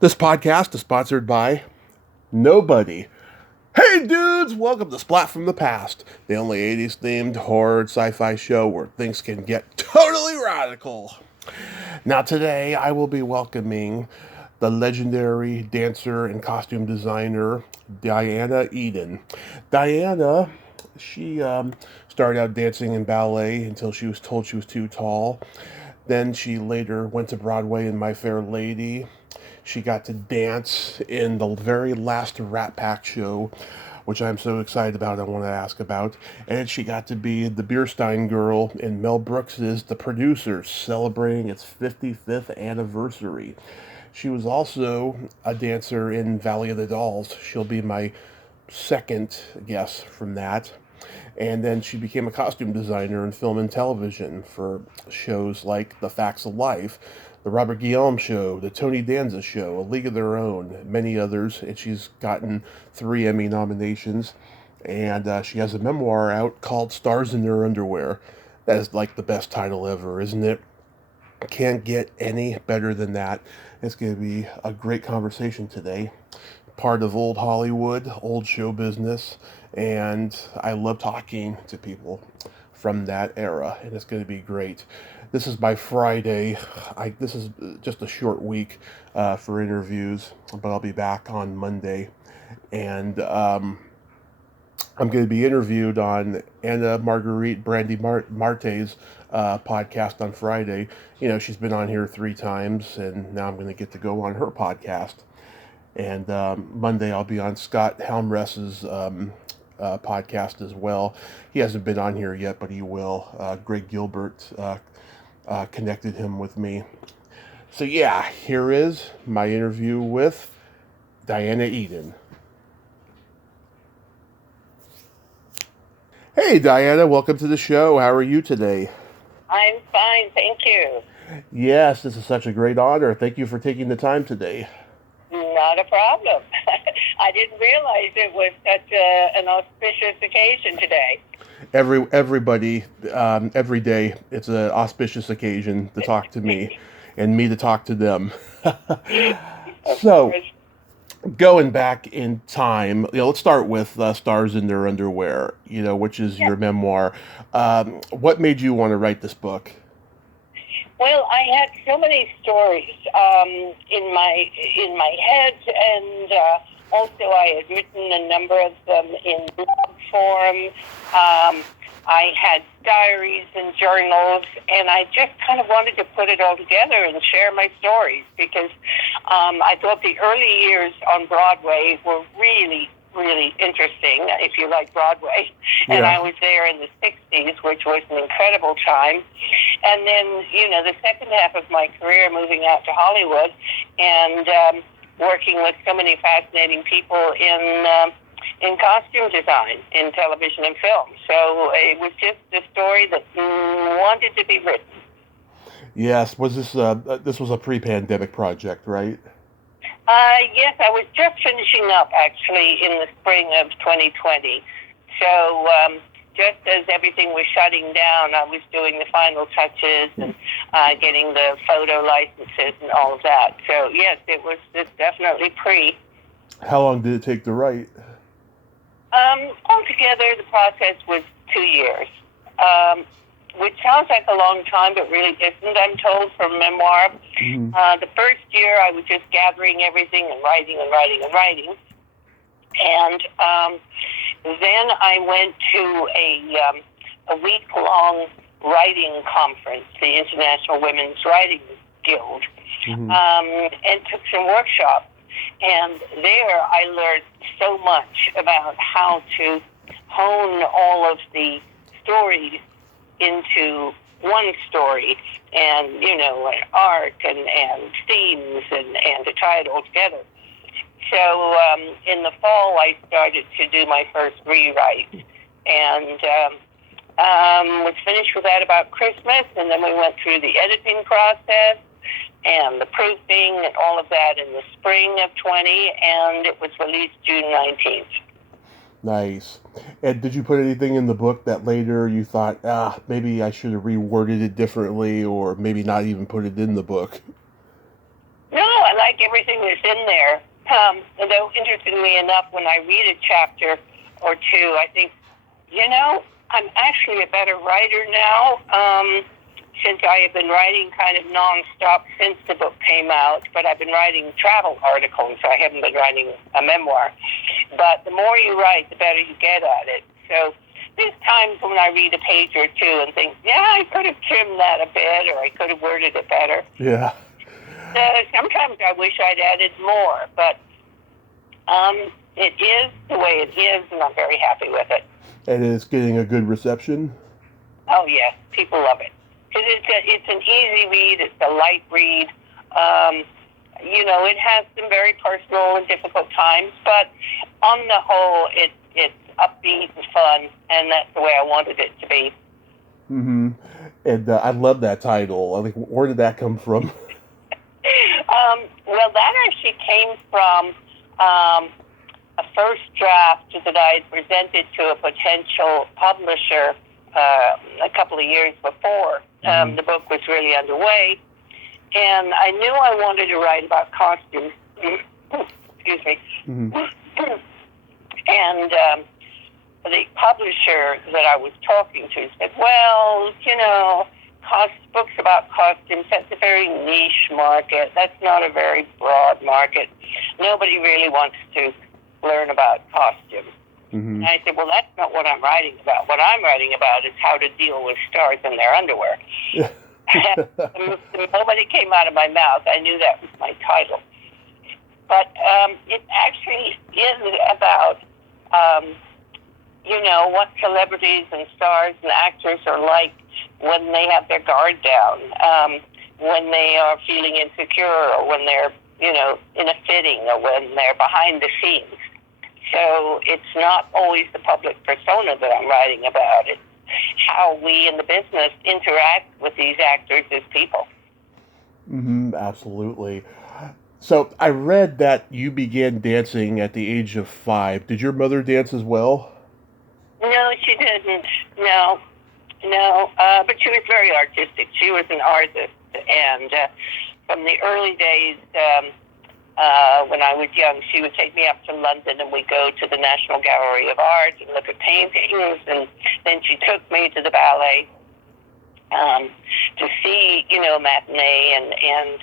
This podcast is sponsored by nobody. Hey dudes, welcome to Splat from the Past, the only 80s themed horror sci-fi show where things can get totally radical. Now today I will be welcoming the legendary dancer and costume designer Diana Eden. Diana, she started out dancing in ballet until she was told she was too tall. Then she later went to Broadway in My Fair Lady. She got to dance in the very last Rat Pack show, which I'm so excited about. I want to ask about. And she got to be the Beerstein girl in Mel Brooks's The Producers, celebrating its 55th anniversary. She was also a dancer in Valley of the Dolls. She'll be my second guest from that. And then she became a costume designer in film and television for shows like The Facts of Life, The Robert Guillaume Show, The Tony Danza Show, A League of Their Own, many others. And she's gotten 3 Emmy nominations. And she has a memoir out called Stars in Their Underwear. That is like the best title ever, isn't it? Can't get any better than that. It's going to be a great conversation today. Part of old Hollywood, old show business, and I love talking to people from that era, and it's going to be great. This is my Friday. This is just a short week for interviews, but I'll be back on Monday, and I'm going to be interviewed on Anna Marguerite Brandy Marte's podcast on Friday. You know, she's been on here 3 times, and now I'm going to get to go on her podcast. And Monday I'll be on Scott Halmress's podcast as well. He hasn't been on here yet, but he will. Greg Gilbert connected him with me. So yeah, here is my interview with Diana Eden. Hey Diana, welcome to the show. How are you today? I'm fine, thank you. Yes, this is such a great honor. Thank you for taking the time today. Not a problem. I didn't realize it was such an auspicious occasion today. Everybody, every day, it's an auspicious occasion to talk to me, and me to talk to them. So, going back in time, let's start with Stars in Their Underwear. Which is your memoir. What made you want to write this book? Well, I had so many stories in my head, and also I had written a number of them in blog form. I had diaries and journals, and I just kind of wanted to put it all together and share my stories because I thought the early years on Broadway were really interesting, if you like Broadway. Yeah. And I was there in the 60s, which was an incredible time. And then, the second half of my career moving out to Hollywood and working with so many fascinating people in costume design, in television and film. So it was just a story that wanted to be written. Yes. Was this was a pre-pandemic project, right? Yes, I was just finishing up, actually, in the spring of 2020. So just as everything was shutting down, I was doing the final touches and getting the photo licenses and all of that. So, yes, it was definitely pre. How long did it take to write? Altogether, the process was 2 years. Which sounds like a long time, but really isn't, I'm told, from memoir. Mm-hmm. The first year, I was just gathering everything and writing. And then I went to a week-long writing conference, the International Women's Writing Guild, mm-hmm. And took some workshops. And there I learned so much about how to hone all of the stories into one story and, an arc and themes and to tie it all together. So in the fall, I started to do my first rewrite and was finished with that about Christmas, and then we went through the editing process and the proofing and all of that in the spring of 20, and it was released June 19th. Nice. And did you put anything in the book that later you thought, maybe I should have reworded it differently, or maybe not even put it in the book? No, I like everything that's in there. Though, interestingly enough, when I read a chapter or two, I think, I'm actually a better writer now, since I have been writing kind of nonstop since the book came out. But I've been writing travel articles. I haven't been writing a memoir. But the more you write, the better you get at it. So there's times when I read a page or two and think, yeah, I could have trimmed that a bit, or I could have worded it better. Yeah. Sometimes I wish I'd added more, but it is the way it is, and I'm very happy with it. And it's getting a good reception? Oh, yes. People love it. Because it's an easy read. It's a light read. It has some very personal and difficult times, but on the whole, it's upbeat and fun, and that's the way I wanted it to be. Mm-hmm. And I love that title. I think, where did that come from? Well, that actually came from a first draft that I had presented to a potential publisher a couple of years before the book was really underway. And I knew I wanted to write about costumes. Excuse me. Mm-hmm. And the publisher that I was talking to said, well, books about costumes, that's a very niche market. That's not a very broad market. Nobody really wants to learn about costumes. Mm-hmm. And I said, well, that's not what I'm writing about. What I'm writing about is how to deal with stars in their underwear. The moment it came out of my mouth, I knew that was my title. But it actually is about, what celebrities and stars and actors are like when they have their guard down, when they are feeling insecure, or when they're, in a fitting, or when they're behind the scenes. So it's not always the public persona that I'm writing about. It's how we in the business interact with these actors as people. Mm-hmm, absolutely. So I read that you began dancing at the age of 5. Did your mother dance as well? No, she didn't. No. But she was very artistic. She was an artist. And from the early days, when I was young, she would take me up to London, and we'd go to the National Gallery of Art and look at paintings. And then she took me to the ballet to see, a matinee. And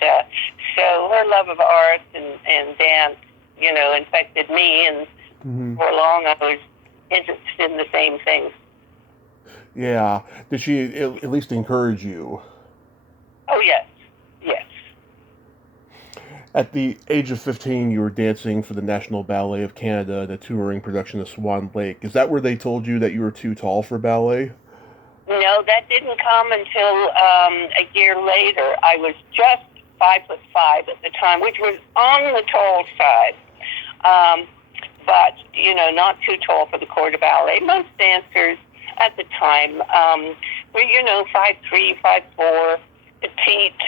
so her love of art and dance, infected me. And for long, I was interested in the same things. Yeah. Did she at least encourage you? Oh, yes. Yes. At the age of 15, you were dancing for the National Ballet of Canada in a touring production of Swan Lake. Is that where they told you that you were too tall for ballet? No, that didn't come until a year later. I was just 5'5" at the time, which was on the tall side. But, not too tall for the corps de ballet. Most dancers at the time were, 5'3", 5'4", petite,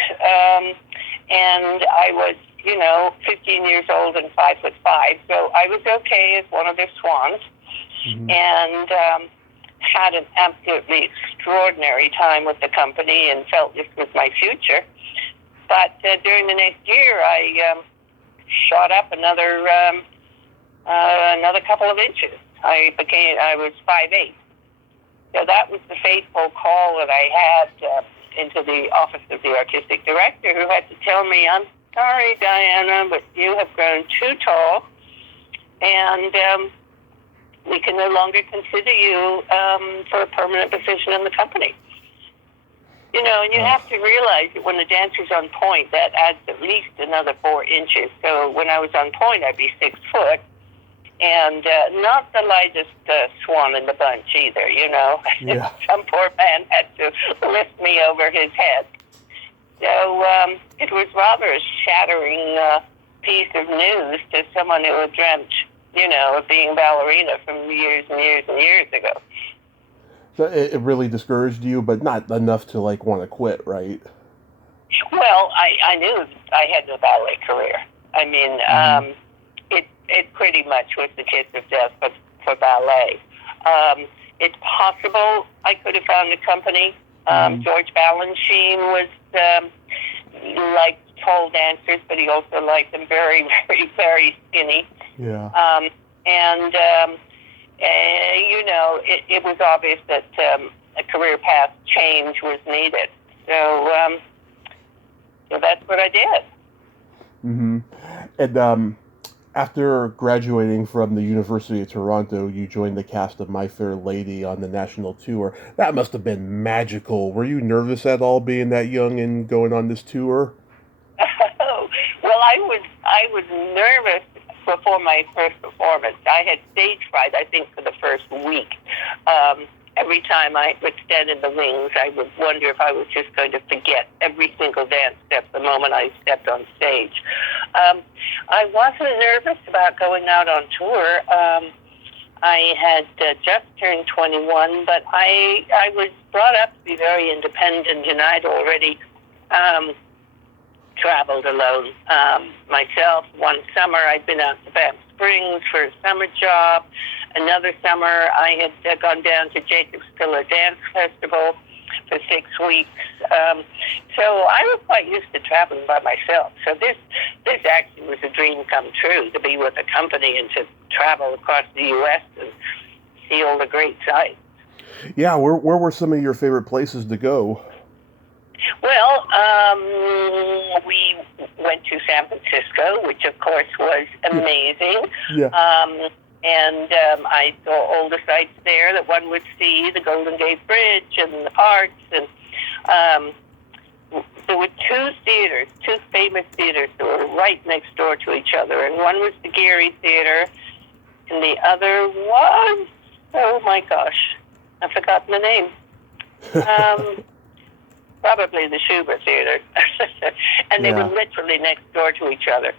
and I was, 15 years old and 5'5", so I was okay as one of their swans, and had an absolutely extraordinary time with the company and felt this was my future. But during the next year, I shot up another couple of inches. I was 5'8". So that was the fateful call that I had into the office of the artistic director, who had to tell me, I'm sorry, Diana, but you have grown too tall, and we can no longer consider you for a permanent position in the company. And you have to realize that when the dancer's on point, that adds at least another 4 inches. So when I was on point, I'd be 6 foot. And not the lightest swan in the bunch either, Yeah. Some poor man had to lift me over his head. So it was rather a shattering piece of news to someone who had dreamt, of being a ballerina from years and years and years ago. So it really discouraged you, but not enough to, want to quit, right? Well, I knew I had no ballet career. I mean, it pretty much was the kiss of death for ballet. It's possible I could have found a company. George Balanchine liked tall dancers, but he also liked them very, very, very skinny. Yeah. It was obvious that a career path change was needed. So that's what I did. Mm-hmm. And after graduating from the University of Toronto, you joined the cast of My Fair Lady on the national tour. That must have been magical. Were you nervous at all being that young and going on this tour? Well, I was nervous before my first performance. I had stage fright, I think, for the first week. Every time I would stand in the wings, I would wonder if I was just going to forget every single dance step the moment I stepped on stage. I wasn't nervous about going out on tour. I had just turned 21, but I was brought up to be very independent, and I'd already traveled alone myself. One summer, I'd been out to Banff Springs for a summer job. Another summer, I had gone down to Jacob's Pillar Dance Festival for 6 weeks. So I was quite used to traveling by myself. So this actually was a dream come true, to be with a company and to travel across the U.S. and see all the great sights. Yeah, where were some of your favorite places to go? Well, we went to San Francisco, which of course was amazing. Yeah. I saw all the sights there that one would see, the Golden Gate Bridge and the parks. And there were two famous theaters that were right next door to each other. And one was the Gehry Theater, and the other was, oh my gosh, I've forgotten the name. Probably the Schubert Theater. And they were literally next door to each other.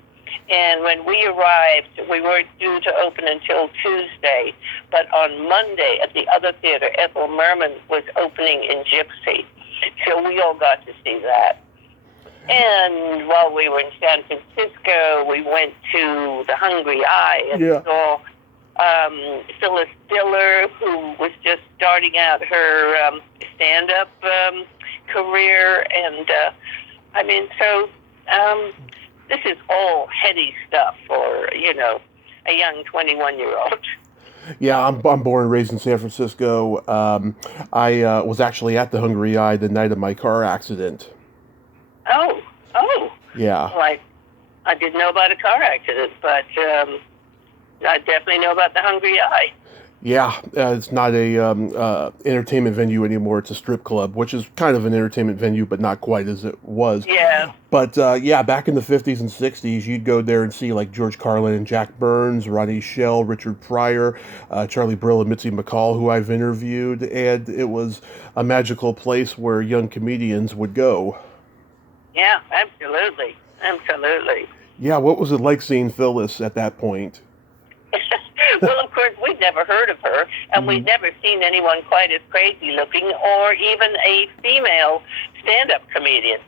And when we arrived, we weren't due to open until Tuesday, but on Monday at the other theater, Ethel Merman was opening in Gypsy. So we all got to see that. And while we were in San Francisco, we went to the Hungry Eye and saw Phyllis Diller, who was just starting out her stand-up career. And, this is all heady stuff for, a young 21-year-old. Yeah, I'm born and raised in San Francisco. I was actually at the Hungry Eye the night of my car accident. Oh. Yeah. Well, I didn't know about a car accident, but I definitely know about the Hungry Eye. Yeah, it's not a entertainment venue anymore. It's a strip club, which is kind of an entertainment venue, but not quite as it was. Yeah. But back in the 50s and 60s, you'd go there and see like George Carlin and Jack Burns, Ronnie Shell, Richard Pryor, Charlie Brill and Mitzi McCall, who I've interviewed, and it was a magical place where young comedians would go. Yeah, absolutely. Yeah, what was it like seeing Phyllis at that point? Well, of course, we'd never heard of her, and we'd never seen anyone quite as crazy looking, or even a female stand-up comedian.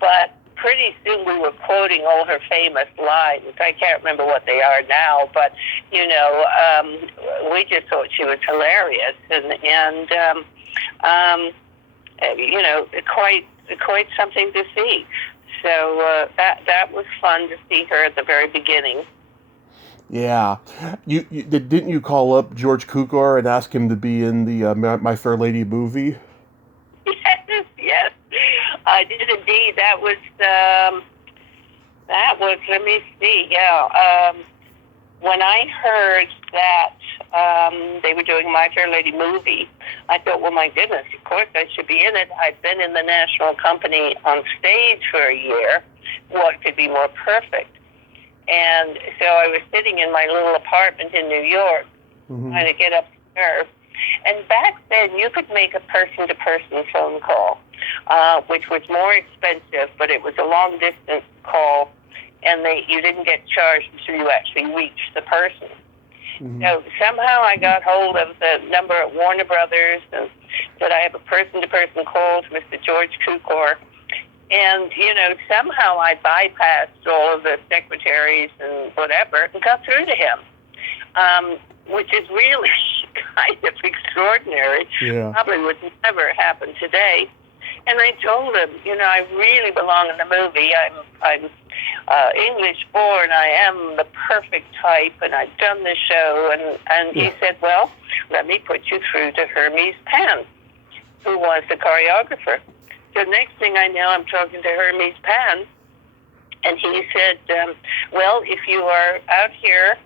But pretty soon we were quoting all her famous lines. I can't remember what they are now, but, we just thought she was hilarious, and quite something to see. So that was fun to see her at the very beginning. Yeah, didn't you call up George Cukor and ask him to be in the My Fair Lady movie? Yes, I did indeed. That was. Let me see. Yeah, when I heard that they were doing My Fair Lady movie, I thought, well, my goodness, of course I should be in it. I've been in the national company on stage for a year. What could be more perfect? And so I was sitting in my little apartment in New York, trying to get up the nerve. And back then, you could make a person-to-person phone call, which was more expensive, but it was a long-distance call, and you didn't get charged until you actually reached the person. So somehow I got hold of the number at Warner Brothers and said, I have a person-to-person call to Mr. George Cukor. And, somehow I bypassed all of the secretaries and whatever and got through to him, which is really kind of extraordinary. Yeah. Probably would never happen today. And I told him, I really belong in the movie. I'm English born. I am the perfect type, and I've done the show. And he said, well, let me put you through to Hermes Pan, who was the choreographer. So next thing I know, I'm talking to Hermes Pan, and he said, well, if you are out here,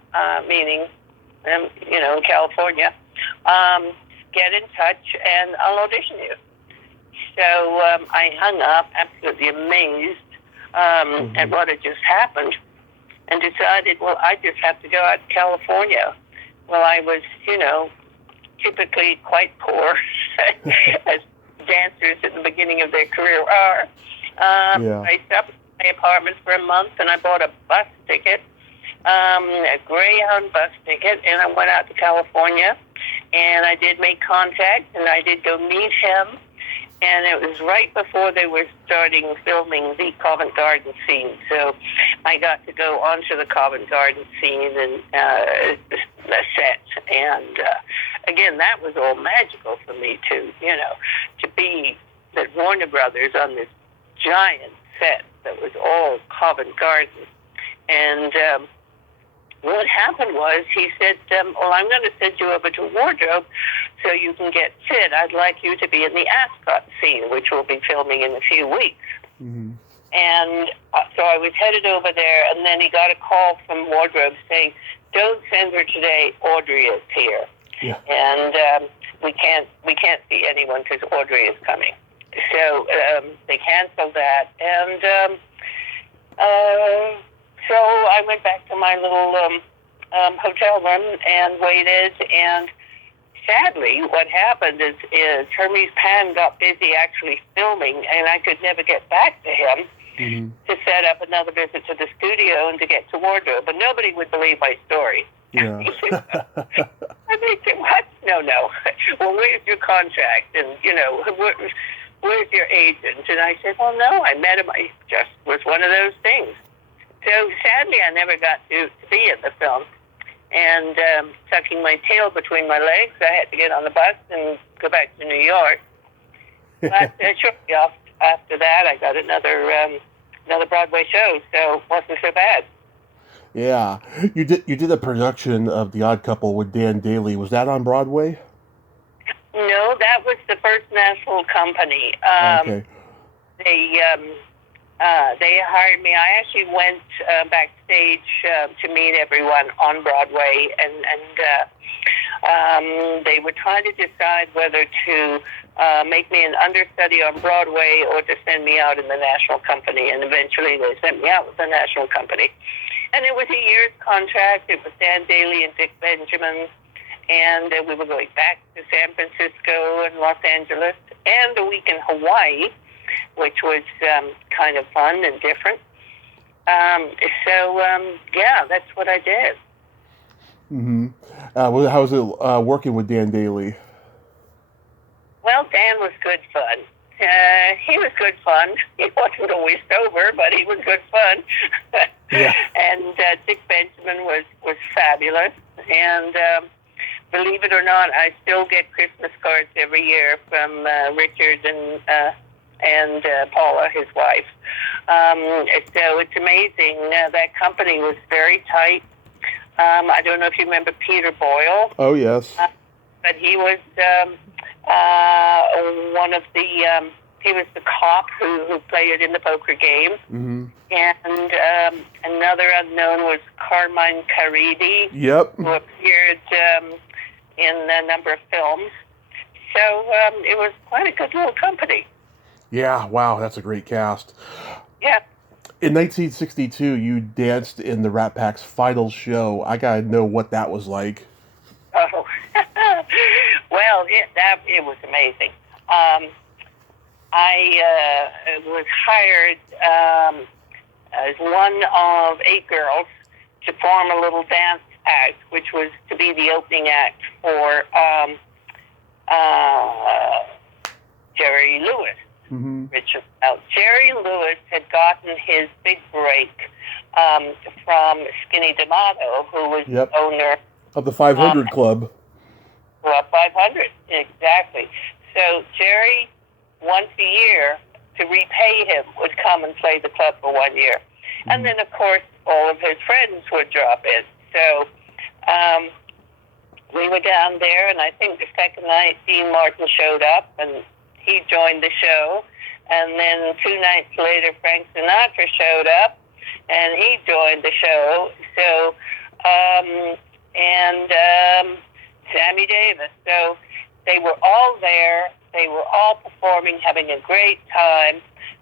meaning, California, get in touch and I'll audition you. So I hung up, absolutely amazed at what had just happened, and decided, well, I just have to go out to California. Well, I was, typically quite poor, as dancers at the beginning of their career are. I stopped at my apartment for a month, and I bought a bus ticket, a Greyhound bus ticket, and I went out to California, and I did make contact, and I did go meet him. And it was right before they were starting filming the Covent Garden scene. So I got to go onto the Covent Garden scene and the set. And again, that was all magical for me too, to be at Warner Brothers on this giant set that was all Covent Garden. And what happened was he said, well, I'm going to send you over to wardrobe so you can get fit. I'd like you to be in the ascot scene, which we'll be filming in a few weeks. Mm-hmm. And so I was headed over there, and then he got a call from wardrobe saying, don't send her today, Audrey is here. Yeah. And we can't see anyone because Audrey is coming. So they canceled that. And so I went back to my little hotel room and waited, and sadly what happened is Hermes Pan got busy actually filming, and I could never get back to him to set up another visit to the studio and to get to wardrobe, but nobody would believe my story. Yeah. And they said, what? No. Well, where's your contract? And, where's your agent? And I said, well, no, I met him. I just was one of those things. So sadly, I never got to be in the film. And tucking my tail between my legs, I had to get on the bus and go back to New York. But shortly after that, I got another Broadway show, so it wasn't so bad. Yeah, you did a production of The Odd Couple with Dan Dailey. Was that on Broadway? No, that was the First National Company. Okay. They hired me. I actually went backstage to meet everyone on Broadway, and they were trying to decide whether to make me an understudy on Broadway or to send me out in the National Company, and eventually they sent me out with the National Company. And it was a year's contract. It was Dan Dailey and Dick Benjamin, and we were going back to San Francisco and Los Angeles and a week in Hawaii, which was kind of fun and different. Yeah, that's what I did. Mm-hmm. Well, how was it working with Dan Dailey? Well, Dan was good fun. He was good fun. He wasn't always sober, but he was good fun. Yeah. And Dick Benjamin was fabulous. And believe it or not, I still get Christmas cards every year from Richard and Paula, his wife. So it's amazing. That company was very tight. I don't know if you remember Peter Boyle. Oh, yes. But he was one of the, he was the cop who played it in the poker game. Mm-hmm. And another unknown was Carmine Caridi. Yep. Who appeared in a number of films. So it was quite a good little company. Yeah, wow, that's a great cast. Yeah. In 1962, you danced in the Rat Pack's final show. I gotta know what that was like. Oh, well, it was amazing. I was hired as one of 8 girls to form a little dance act, which was to be the opening act for Jerry Lewis. Mm-hmm. Richard. Jerry Lewis had gotten his big break from Skinny D'Amato, who was the owner of the 500 Club. Well, 500, exactly. So Jerry once a year to repay him would come and play the club for 1 year. And then, of course, all of his friends would drop in. So we were down there, and I think the second night Dean Martin showed up, and he joined the show. And then 2 nights later, Frank Sinatra showed up, and he joined the show. So, Sammy Davis. So they were all there. They were all performing, having a great time.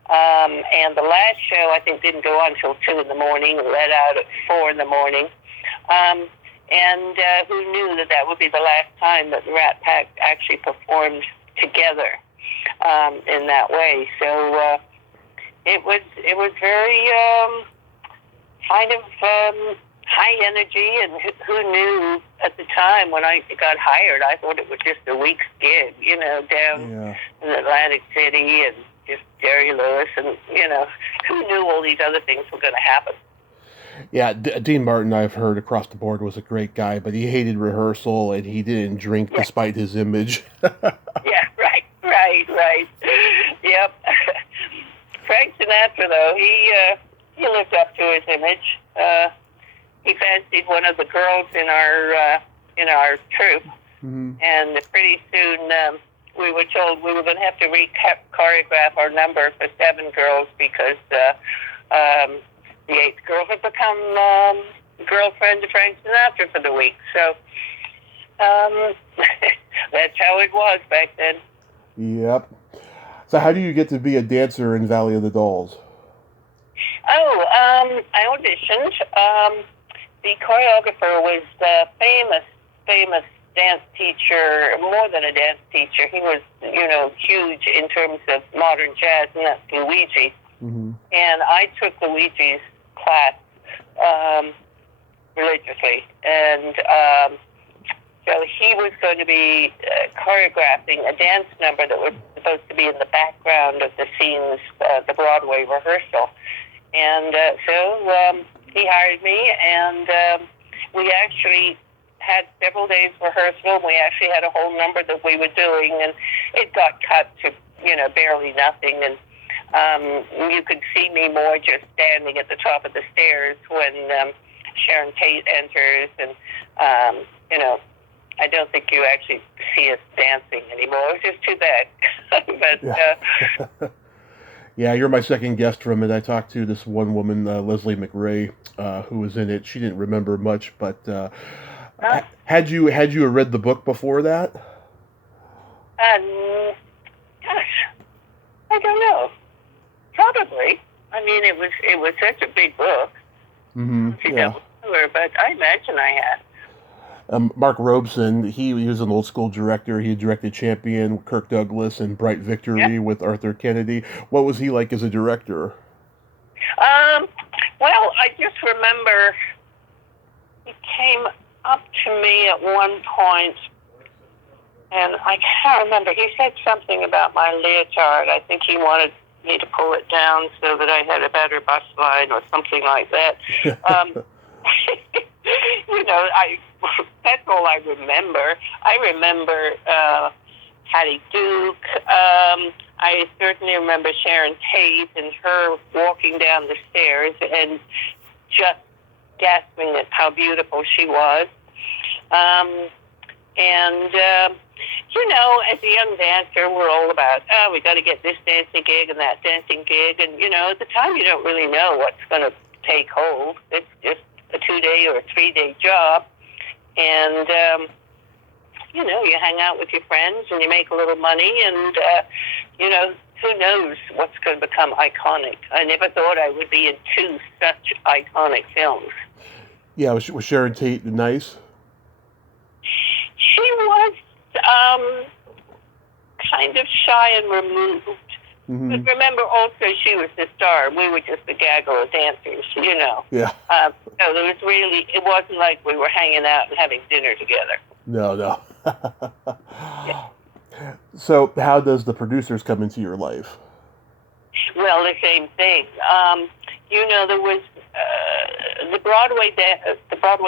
And the last show, I think, didn't go on until 2 in the morning, let out at 4 in the morning. And who knew that would be the last time that the Rat Pack actually performed together in that way. So it was very kind of high energy, and who knew at the time when I got hired, I thought it was just a week's gig, down in Atlantic City, and just Jerry Lewis, and, who knew all these other things were going to happen. Yeah, Dean Martin, I've heard across the board, was a great guy, but he hated rehearsal, and he didn't drink despite his image. Yeah, right. Yep. Frank Sinatra, though, he lived up to his image. He fancied one of the girls in our troupe, and pretty soon we were told we were going to have to choreograph our number for 7 girls because the 8th girl had become girlfriend of Frank Sinatra for the week. So that's how it was back then. Yep. So how do you get to be a dancer in Valley of the Dolls? Oh, I auditioned. The choreographer was a famous dance teacher, more than a dance teacher. He was, huge in terms of modern jazz, and that's Luigi. And I took Luigi's class religiously. And so he was going to be choreographing a dance number that was supposed to be in the background of the scenes, the Broadway rehearsal. And so he hired me, and we actually had several days rehearsal, and we actually had a whole number that we were doing, and it got cut to, barely nothing, and you could see me more just standing at the top of the stairs when Sharon Tate enters, and, I don't think you actually see us dancing anymore, which is too bad. But yeah, you're my second guest from it. I talked to this one woman, Leslie McRae, who was in it. She didn't remember much, but had you read the book before that? Gosh, I don't know. Probably. I mean, it was such a big book. But I imagine I had. Mark Robeson, he was an old school director. He directed Champion, Kirk Douglas, and Bright Victory with Arthur Kennedy. What was he like as a director? Well, I just remember he came up to me at one point, and I can't remember. He said something about my leotard. I think he wanted me to pull it down so that I had a better bust line or something like that. That's all I remember. I remember Hattie Duke. I certainly remember Sharon Tate and her walking down the stairs and just gasping at how beautiful she was. As a young dancer, we're all about, we got to get this dancing gig and that dancing gig. And, at the time, you don't really know what's going to take hold. It's just a 2-day or a 3-day job. And, you hang out with your friends and you make a little money and, who knows what's going to become iconic. I never thought I would be in 2 such iconic films. Yeah, was Sharon Tate nice? She was kind of shy and removed. But remember also she was the star. We were just a gaggle of dancers, Yeah. So it wasn't like we were hanging out and having dinner together. No. So how does the producers come into your life? Well, the same thing. There was the Broadway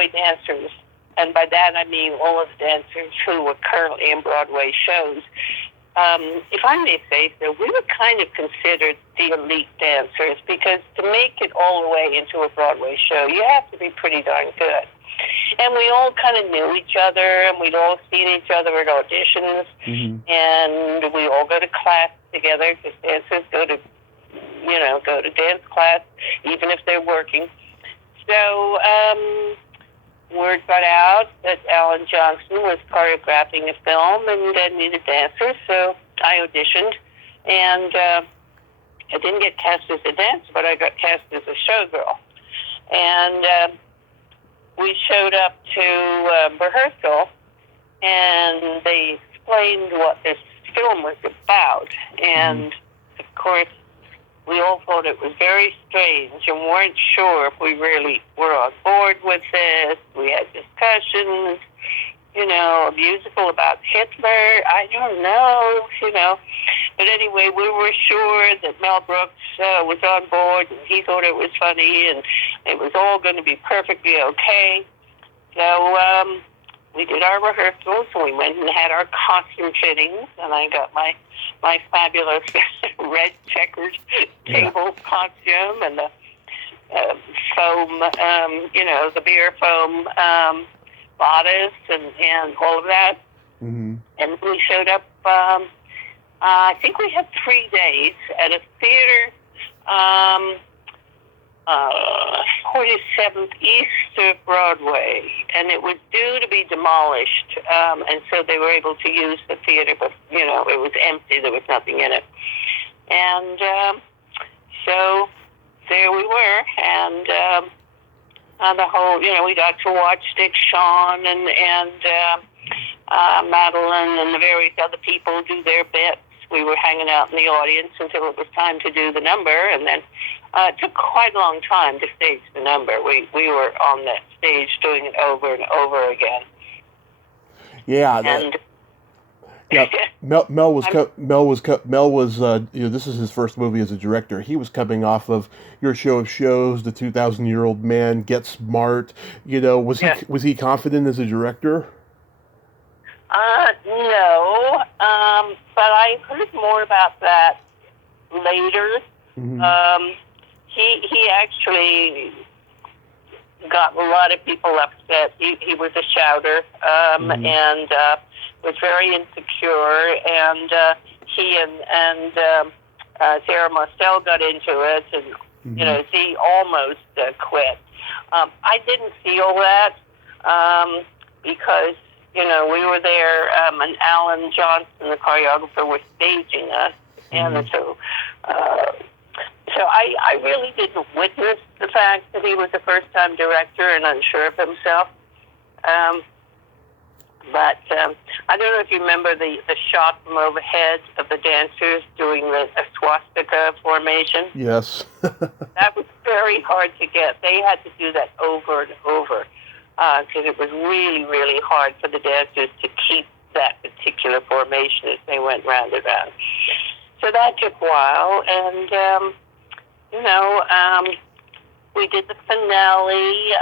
dancers, and by that I mean all of the dancers who were currently in Broadway shows. if I may say so, we were kind of considered the elite dancers because to make it all the way into a Broadway show, you have to be pretty darn good. And we all kind of knew each other, and we'd all seen each other at auditions, and we all go to class together because dancers go to dance class, even if they're working. So word got out that Alan Johnson was choreographing a film and needed dancers, so I auditioned, and I didn't get cast as a dancer, but I got cast as a showgirl. And we showed up to rehearsal, and they explained what this film was about, and of course, we all thought it was very strange and weren't sure if we really were on board with this. We had discussions, a musical about Hitler. I don't know. But anyway, we were sure that Mel Brooks was on board, and he thought it was funny, and it was all going to be perfectly okay. So we did our rehearsals, and we went and had our costume fittings, and I got my fabulous red checkered table costume and the foam, the beer foam bodice and all of that. And we showed up, I think we had 3 days at a theater, 47th east of Broadway, and it was due to be demolished, and so they were able to use the theater, but, it was empty, there was nothing in it. And so there we were, and the whole, we got to watch Dick Shawn and Madeline and the various other people do their bits. We were hanging out in the audience until it was time to do the number, and then it took quite a long time to stage the number. We were on that stage doing it over and over again. Yeah. Mel was this is his first movie as a director. He was coming off of Your Show of Shows, The 2,000-Year-Old Man, Get Smart. Was he confident as a director? No, but I heard more about that later. He actually got a lot of people upset. He was a shouter, and was very insecure, and he and Sarah Marcel got into it, and he almost quit. I didn't feel that because we were there, and Alan Johnson, the choreographer, was staging us, and so I really didn't witness the fact that he was a first-time director and unsure of himself. But I don't know if you remember the shot from overhead of the dancers doing a swastika formation. Yes. That was very hard to get. They had to do that over and over because it was really, really hard for the dancers to keep that particular formation as they went round and round. So that took a while, and we did the finale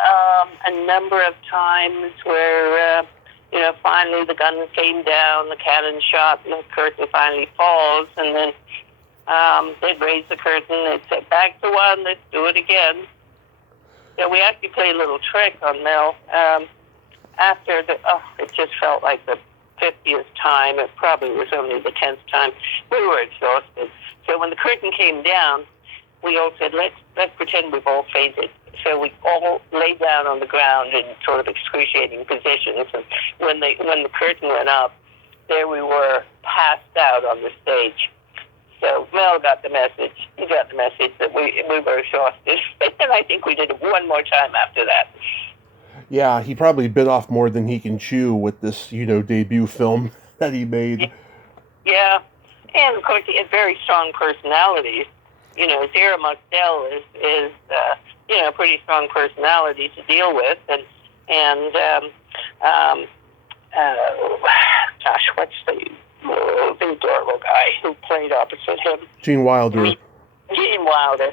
a number of times where, finally the gun came down, the cannon shot, and the curtain finally falls, and then they'd raise the curtain, they'd say, back to one, let's do it again. So we actually played a little trick on Mel. After it just felt like the 50th time, it probably was only the 10th time, we were exhausted. So when the curtain came down, we all said, let's pretend we've all fainted. So we all lay down on the ground in sort of excruciating positions. And when the curtain went up, there we were, passed out on the stage. So Mel got the message. He got the message that we were exhausted. And I think we did it one more time after that. Yeah, he probably bit off more than he can chew with this, debut film that he made. Yeah. And, of course, he had very strong personalities. Sarah Marcel is pretty strong personality to deal with. And what's the adorable guy who played opposite him? Gene Wilder. Gene Wilder.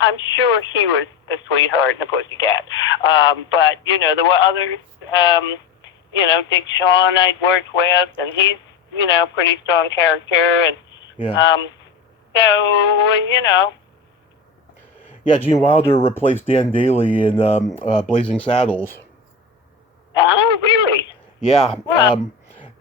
I'm sure he was a sweetheart and a pussycat. But, there were others, Dick Shawn I'd worked with, and he's pretty strong character, and Yeah. so Yeah, Gene Wilder replaced Dan Daly in Blazing Saddles. Oh, really? Yeah, Well,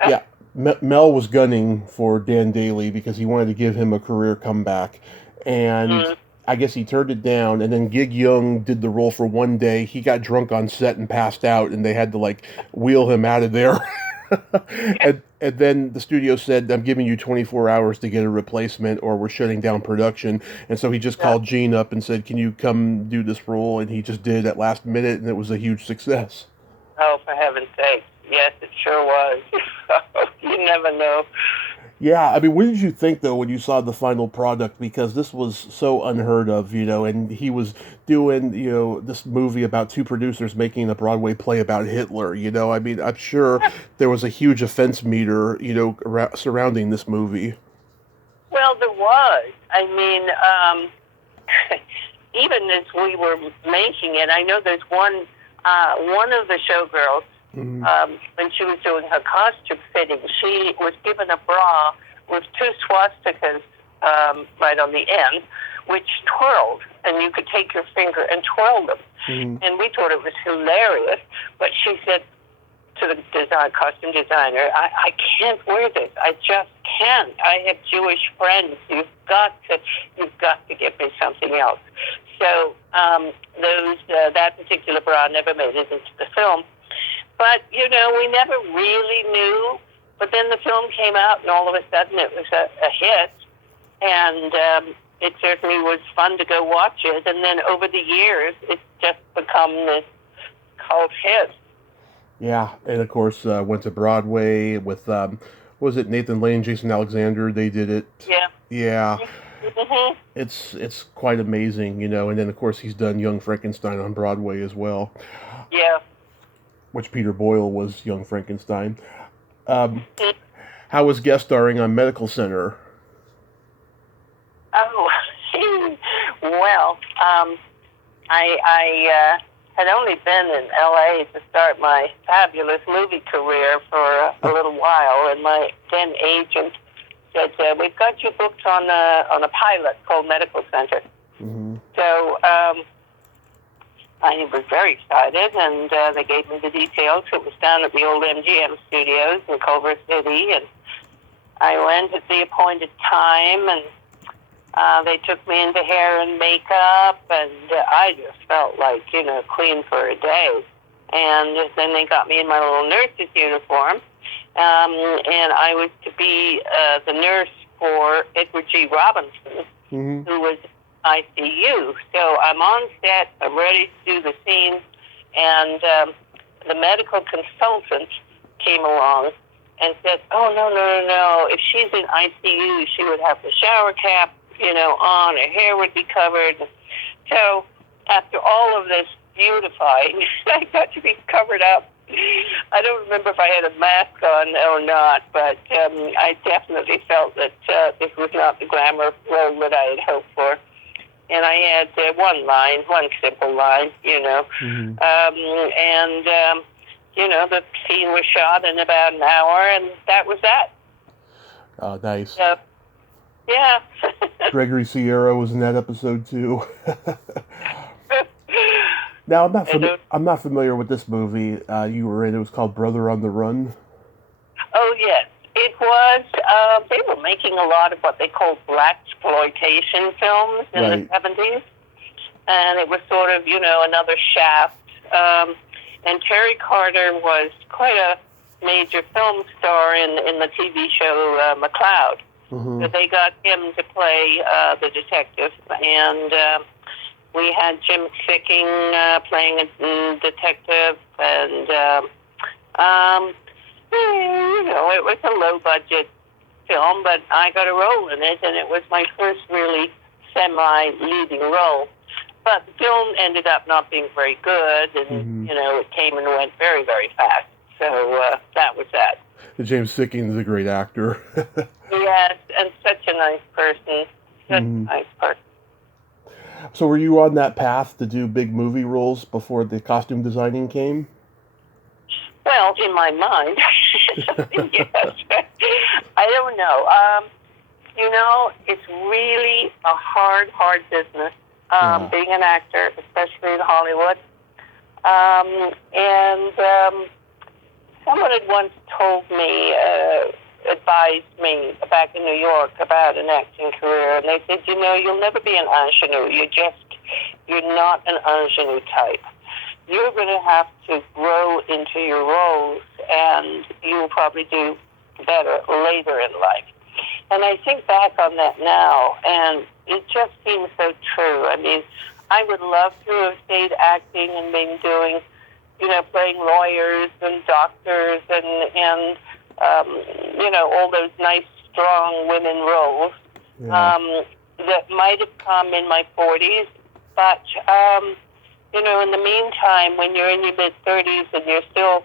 yeah. Mel was gunning for Dan Daly because he wanted to give him a career comeback, and mm, I guess he turned it down. And then Gig Young did the role for one day. He got drunk on set and passed out, and they had to like wheel him out of there. And then the studio said, "I'm giving you 24 hours to get a replacement, or we're shutting down production." And so he just yeah. called Gene up and said, "Can you come do this role?" And he just did at last minute, and it was a huge success. Oh, for heaven's sake. Yes, it sure was. You never know. Yeah, I mean, what did you think though when you saw the final product? Because this was so unheard of, and he was doing, this movie about two producers making a Broadway play about Hitler. I mean, I'm sure there was a huge offense meter, surrounding this movie. Well, there was. I mean, even as we were making it, I know there's one of the showgirls, Mm-hmm. when she was doing her costume fitting, she was given a bra with two swastikas right on the end, which twirled, and you could take your finger and twirl them. Mm-hmm. And we thought it was hilarious, but she said to the costume designer, I can't wear this. I just can't. I have Jewish friends. You've got to give me something else. So that particular bra never made it into the film. But, we never really knew. But then the film came out, and all of a sudden it was a hit. And it certainly was fun to go watch it. And then over the years, it's just become this cult hit. Yeah, and of course went to Broadway with, was it Nathan Lane, Jason Alexander? They did it. Yeah. Yeah. Mm-hmm. It's quite amazing, and then of course he's done Young Frankenstein on Broadway as well. Yeah. Which Peter Boyle was Young Frankenstein. How was guest starring on Medical Center? Oh, well, I had only been in L.A. to start my fabulous movie career for a little while, and my then agent said, "We've got you booked on a pilot called Medical Center." Mm-hmm. So I was very excited, and they gave me the details. It was down at the old MGM studios in Culver City, and I went at the appointed time, and they took me into hair and makeup, and I just felt like, queen for a day. And then they got me in my little nurse's uniform, and I was to be the nurse for Edward G. Robinson, Mm-hmm. who was ICU. So I'm on set, I'm ready to do the scene, and the medical consultant came along and said, "Oh, no. If she's in ICU, she would have the shower cap, on, her hair would be covered." So after all of this beautifying, I got to be covered up. I don't remember if I had a mask on or not, but I definitely felt that this was not the glamour role that I had hoped for. And I had one simple line, Mm-hmm. The scene was shot in about an hour, and that was that. Oh, nice. Yeah. Gregory Sierra was in that episode too. Now I'm not familiar with this movie you were in. It was called Brother on the Run. Oh yes, it was. They were making a lot of what they called blaxploitation films in the 70s, and it was sort of another Shaft. And Terry Carter was quite a major film star in the TV show McCloud. Mm-hmm. So they got him to play the detective, and we had Jim Sicking playing a detective, and it was a low-budget film, but I got a role in it, and it was my first really semi-leading role. But the film ended up not being very good, and, it came and went very, very fast. So that was that. James Sicking is a great actor. Yes, and such a nice person. Such a nice person. So were you on that path to do big movie roles before the costume designing came? Well, in my mind, yes. I don't know. It's really a hard business, being an actor, especially in Hollywood. Someone had once told me, advised me back in New York about an acting career, and they said, you'll never be an ingenue. You're not an ingenue type. You're going to have to grow into your roles, and you'll probably do better later in life. And I think back on that now, and it just seems so true. I mean, I would love to have stayed acting and been doing, playing lawyers and doctors and all those nice, strong women roles that might have come in my 40s. But, in the meantime, when you're in your mid-30s and you're still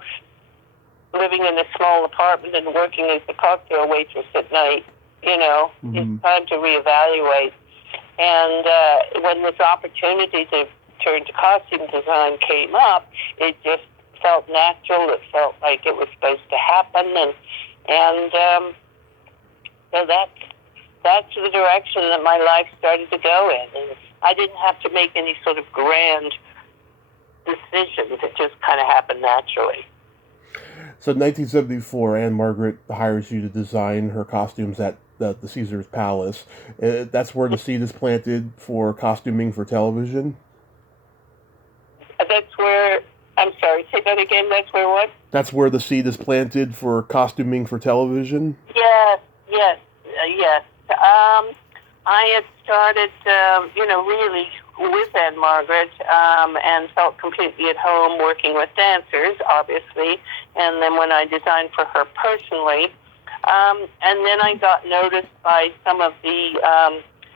living in a small apartment and working as a cocktail waitress at night, it's time to reevaluate. And when this opportunity to turn to costume design came up, it just felt natural. It felt like it was supposed to happen, and so that's the direction that my life started to go in. And I didn't have to make any sort of grand decisions. It just kind of happened naturally. So in 1974, Anne Margaret hires you to design her costumes at the Caesar's Palace. That's where the seed is planted for costuming for television? That's where, I'm sorry, say that again, that's where what? That's where the seed is planted for costuming for television? Yes. I had started, really with Anne Margaret, and felt completely at home working with dancers, obviously. And then when I designed for her personally, and then I got noticed by some of the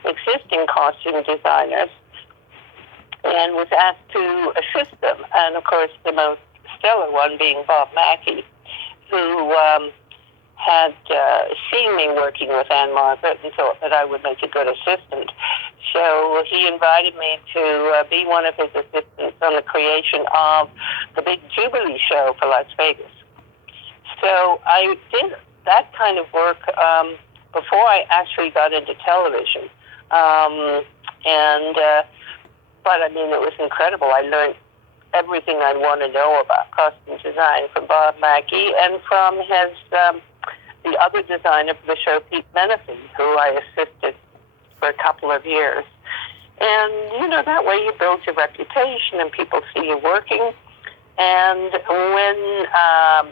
existing costume designers and was asked to assist them. And of course, the most stellar one being Bob Mackie, who had seen me working with Anne Margaret and thought that I would make a good assistant. So he invited me to be one of his assistants on the creation of the big Jubilee show for Las Vegas. So I did that kind of work before I actually got into television. But I mean, it was incredible. I learned everything I want to know about costume design from Bob Mackie and from his the other designer for the show, Pete Menefee, who I assisted for a couple of years. And, that way you build your reputation and people see you working. And when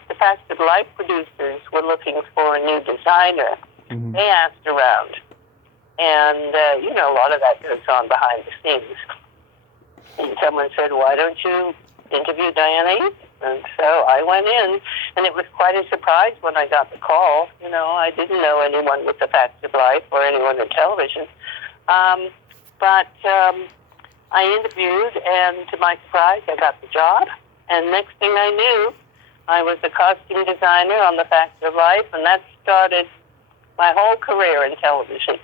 the Facts of Life producers were looking for a new designer, they asked around. And, a lot of that goes on behind the scenes. And someone said, why don't you interview Diana East? And so I went in, and it was quite a surprise when I got the call. I didn't know anyone with the Facts of Life or anyone in television. But I interviewed, and to my surprise, I got the job. And next thing I knew, I was a costume designer on the Facts of Life, and that started my whole career in television.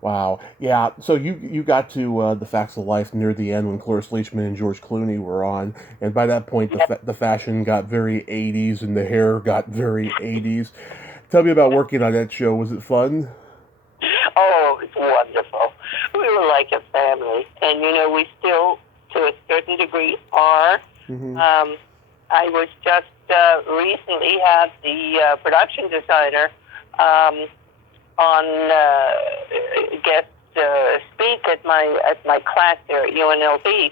Wow. Yeah, so you got to the Facts of Life near the end when Cloris Leachman and George Clooney were on, and by that point the fashion got very 80s and the hair got very 80s. Tell me about working on that show. Was it fun? Oh, it was wonderful. We were like a family, and we still, to a certain degree, are. I was just recently had the production designer on guest speak at my class there at UNLV.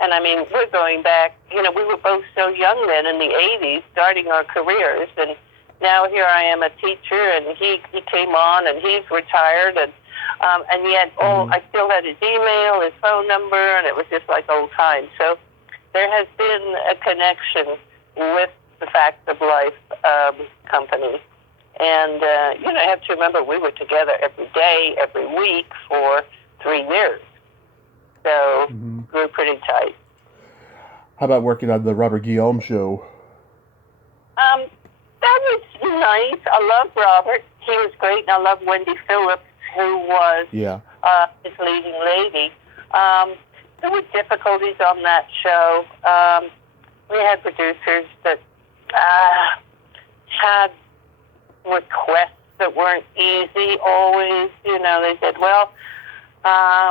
And I mean, we're going back, we were both so young then in the 80s, starting our careers, and now here I am a teacher, and he came on, and he's retired, and yet I still had his email, his phone number, and it was just like old times. So there has been a connection with the Facts of Life company. And, I have to remember we were together every day, every week for 3 years. So we were pretty tight. How about working on the Robert Guillaume show? That was nice. I love Robert. He was great. And I love Wendy Phillips, who was his leading lady. There were difficulties on that show. We had producers that had requests that weren't easy always. They said, well,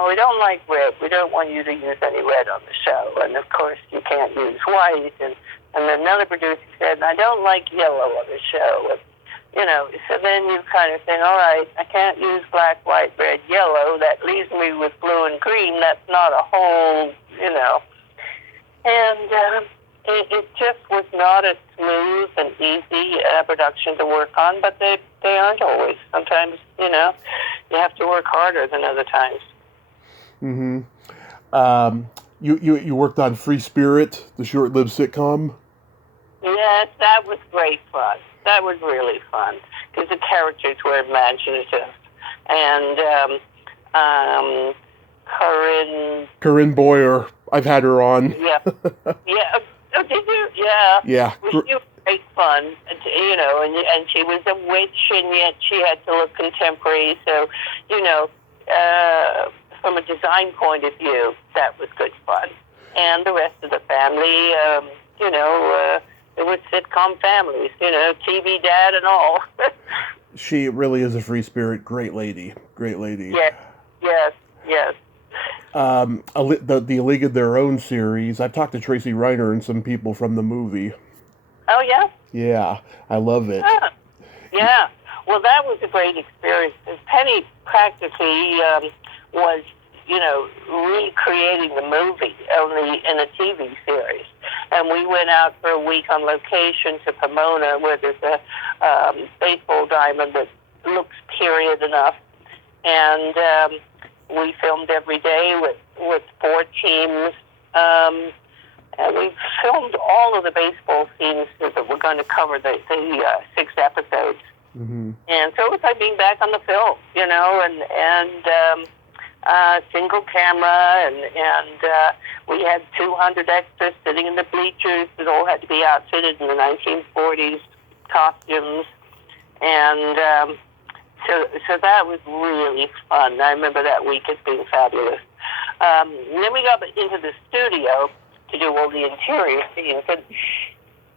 we don't like red. We don't want you to use any red on the show. And, of course, you can't use white. And another producer said, I don't like yellow on the show. And, so then you kind of think, all right, I can't use black, white, red, yellow. That leaves me with blue and green. That's not a whole, And it just was not a smooth and easy production to work on, but they aren't always. Sometimes, you have to work harder than other times. Mm-hmm. You worked on Free Spirit, the short-lived sitcom? Yes, that was great fun. That was really fun because the characters were imaginative. And Corinne Boyer, I've had her on. Yeah. Yeah. Oh, did you? Yeah. Yeah. She was great fun, and she was a witch, and yet she had to look contemporary. So, from a design point of view, that was good fun. And the rest of the family, it was sitcom families, TV dad and all. She really is a free spirit. Great lady. Great lady. Yes. The League of Their Own series. I've talked to Tracy Reiner and some people from the movie. Oh, yeah? Yeah, I love it. Yeah. Well, that was a great experience. Penny practically was, recreating the movie only in a TV series. And we went out for a week on location to Pomona, where there's a baseball diamond that looks period enough. And we filmed every day with 4 teams. And we filmed all of the baseball scenes that we're going to cover the 6 episodes. Mm-hmm. And so it was like being back on the film, and single camera, and we had 200 extras sitting in the bleachers that all had to be outfitted in the 1940s costumes. And so that was really fun. I remember that week as being fabulous. Then we got into the studio to do all the interior scenes, and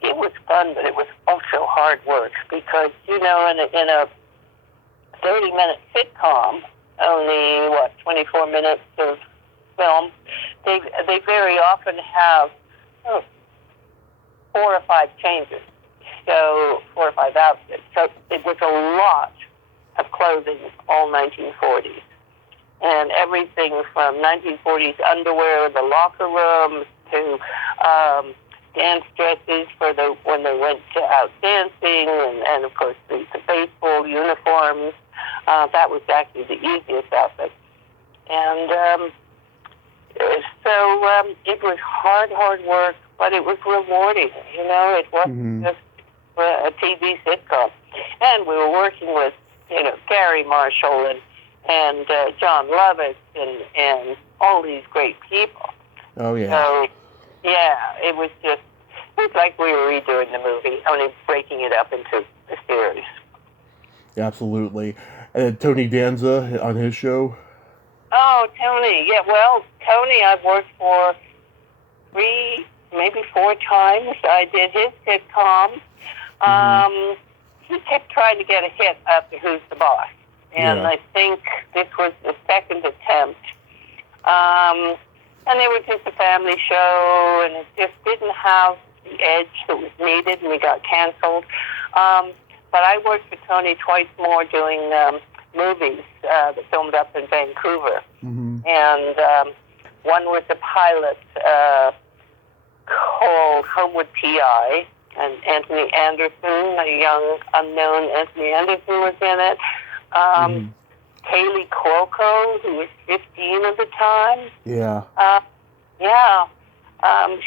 it was fun, but it was also hard work because, in a 30-minute sitcom, only, 24 minutes of film, they very often have 4 or 5 changes, so 4 or 5 outfits. So it was a lot of clothing, all 1940s. And everything from 1940s underwear in the locker rooms to dance dresses for when they went out dancing, and of course the baseball uniforms. That was actually the easiest outfit. And so it was hard work, but it was rewarding. It wasn't just a TV sitcom. And we were working with, Gary Marshall and John Lovett and all these great people. Oh, yeah. So, yeah, it was like we were redoing the movie, only breaking it up into a series. Absolutely. And Tony Danza on his show? Oh, Tony. Yeah, well, Tony I've worked for 3, maybe 4 times. I did his sitcom. He kept trying to get a hit after Who's the Boss? And I think this was the 2nd attempt. And they were just a family show, and it just didn't have the edge that was needed, and we got canceled. But I worked for Tony twice more doing movies that filmed up in Vancouver. Mm-hmm. And one was a pilot called Homewood P.I., and Anthony Anderson, a young, unknown Anthony Anderson was in it. Kaylee Cuoco, who was 15 at the time. Yeah.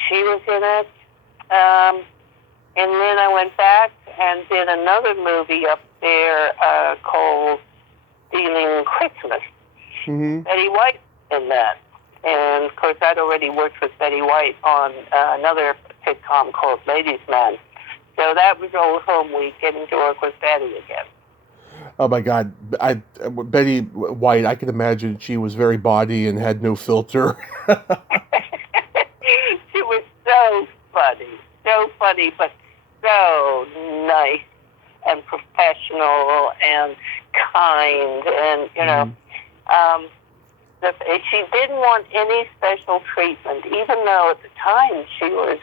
She was in it. And then I went back and did another movie up there called Stealing Christmas. Mm-hmm. Betty White in that. And, of course, I'd already worked with Betty White on another sitcom called Ladies' Man. So that was old home week, getting to work with Betty again. Oh, my God. Betty White, I can imagine she was very bawdy and had no filter. She was so funny, but so nice. and professional and kind, and she didn't want any special treatment, even though at the time she was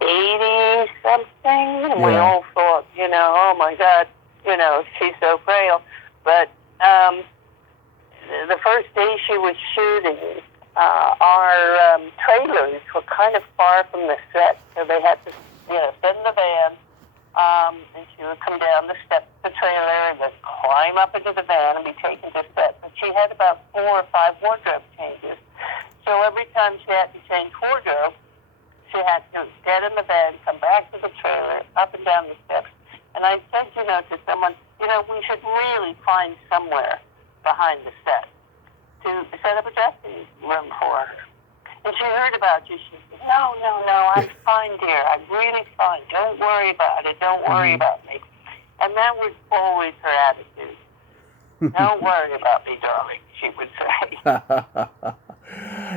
80 something, and we all thought, oh my God, she's so frail. But the first day she was shooting, our trailers were kind of far from the set, so they had to, sit in the van, and she would come down the steps of the trailer and then climb up into the van and be taken to set. But she had about 4 or 5 wardrobe changes. So every time she had to change wardrobe, she had to get in the van, come back to the trailer, up and down the steps. And I said, to someone, we should really find somewhere behind the set to set up a dressing room for her. And she heard about you. She said, no, I'm fine, dear. I'm really fine. Don't worry about it. Don't worry about me. And that was always her attitude. Don't worry about me, darling, she would say.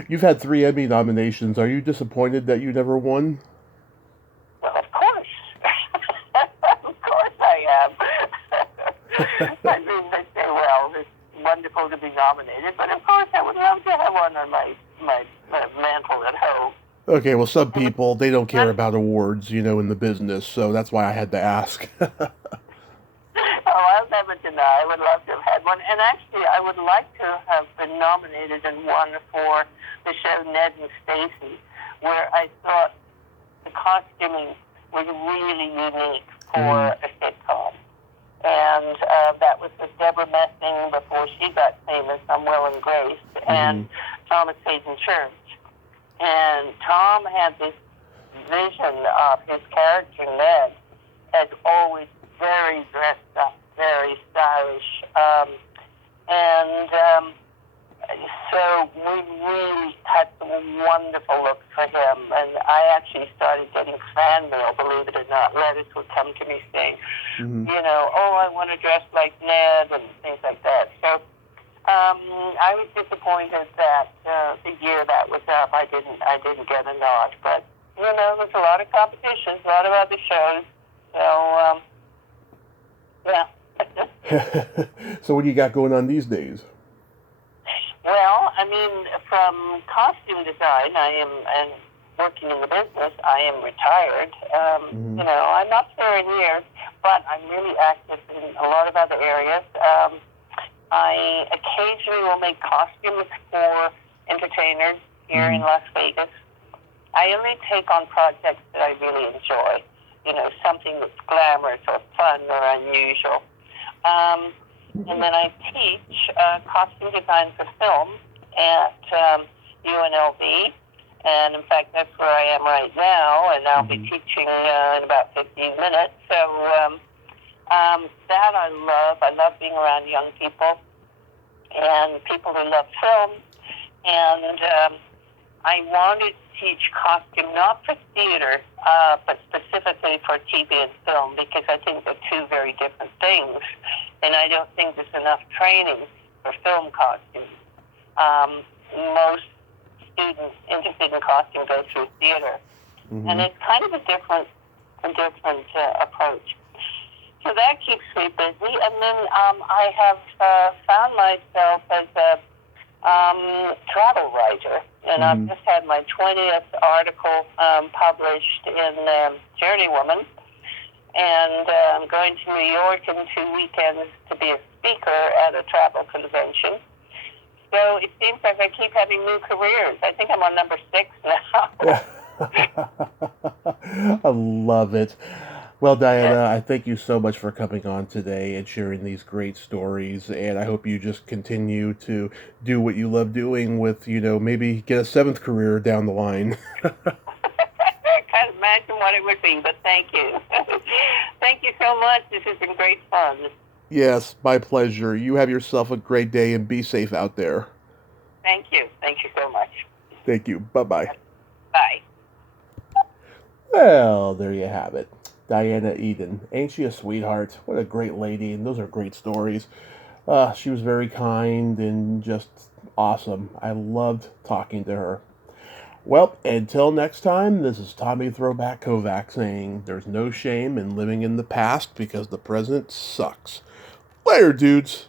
You've had 3 Emmy nominations. Are you disappointed that you never won? Well, of course. Of course I am. I mean, they say, well, it's wonderful to be nominated, but of course I would love to have one on my mantle at home. Okay, well, some people, they don't care about awards, in the business, so that's why I had to ask. I'll never deny. I would love to have had one. And actually, I would like to have been nominated and won for the show Ned and Stacy, where I thought the costuming was really unique for a sitcom. And that was with Deborah Messing before she got famous on Will and Grace, and Thomas Hayden Church. And Tom had this vision of his character, Ned, as always very dressed up, very stylish. So we really had some wonderful looks for him. And I actually started getting fan mail, believe it or not. Letters would come to me saying, I want to dress like Ned and things like that. So I was disappointed that the year that was up, I didn't get a nod. But there's a lot of competitions, a lot of other shows. So yeah. So what do you got going on these days? Well, I mean, from costume design, and working in the business, I am retired. I'm up there in years, but I'm really active in a lot of other areas. I occasionally will make costumes for entertainers here in Las Vegas. I only take on projects that I really enjoy, something that's glamorous or fun or unusual. And then I teach costume design for film at UNLV. And in fact, that's where I am right now, and I'll be teaching in about 15 minutes. So that I love. I love being around young people and people who love film. And I wanted to teach costume not for theater, but specifically for TV and film, because I think they're 2 very different things. And I don't think there's enough training for film costumes. Most students interested in costume go through theater. And it's kind of a different approach. So that keeps me busy. And then I have found myself as a travel writer. And I've just had my 20th article published in Journeywoman. And I'm going to New York in 2 weekends to be a speaker at a travel convention. So it seems like I keep having new careers. I think I'm on number 6 now. I love it. Well, Diana, I thank you so much for coming on today and sharing these great stories. And I hope you just continue to do what you love doing with, maybe get a 7th career down the line. I can't imagine what it would be, but thank you. Thank you so much. This has been great fun. Yes, my pleasure. You have yourself a great day and be safe out there. Thank you. Thank you so much. Thank you. Bye-bye. Bye. Well, there you have it. Diana Eden. Ain't she a sweetheart? What a great lady, and those are great stories. She was very kind and just awesome. I loved talking to her. Well, until next time, this is Tommy Throwback Kovac saying there's no shame in living in the past because the present sucks. Later, dudes.